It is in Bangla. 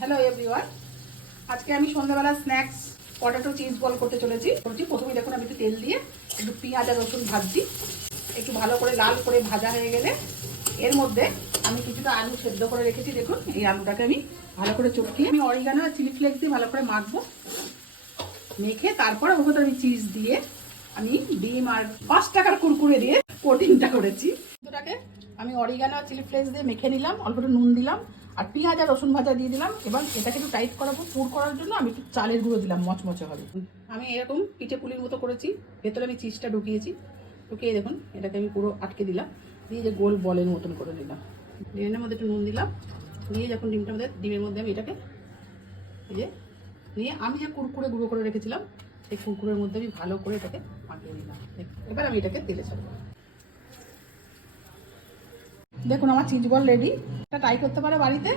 হ্যালো এভরিওয়ান, আজকে আমি সন্ধ্যাবেলা স্ন্যাক্স পটেটো চিজ বল করতে চলেছি। প্রথমে দেখুন আমি একটু তেল দিয়ে একটু পেঁয়াজ আর রসুন ভাজছি। একটু ভালো করে লাল করে ভাজা হয়ে গেলে এর মধ্যে আমি কিছুটা আলু সেদ্ধ করে রেখেছি। দেখুন এই আলুটাকে আমি ভালো করে চটকিয়ে আমি অরিগানো আর চিলি ফ্লেক্স দিয়ে ভালো করে মাখবো। মেখে তারপরে ওর ভেতরে আমি চিজ দিয়ে আমি ডিম আর 5 টাকার কুরকুরে দিয়ে কোটিংটা করেছি। দুটাকে আমি অরিগানো আর চিলি ফ্লেক্স দিয়ে মেখে নিলাম, অল্প একটু নুন দিলাম আর পেঁয়াজ আর রসুন ভাজা দিয়ে দিলাম। এবার এটাকে একটু টাইট করাবো, পুর করার জন্য আমি একটু চালের গুঁড়ো দিলাম, মচমচে হবে। আমি এরকম পিঠে পুলির মতো করেছি, ভেতরে আমি চিজটা ঢুকিয়েছি। ঢুকিয়ে দেখুন এটাকে আমি পুরো আটকে দিলাম, দিয়ে যে গোল বলের মতন করে নিলাম। ডিমের মধ্যে একটু নুন দিলাম, দিয়ে যখন ডিমের মধ্যে আমি এটাকে এই যে নিয়ে আমি যে কুরকুরে গুঁড়ো করে রেখেছিলাম সেই কুরকুরের মধ্যে আমি ভালো করে এটাকে মাখিয়ে নিলাম। এবার আমি এটাকে তেলে ছাড়বো। দেখুন আমার চিজ বল রেডি। এটা ট্রাই করতে পারে বাড়িতে।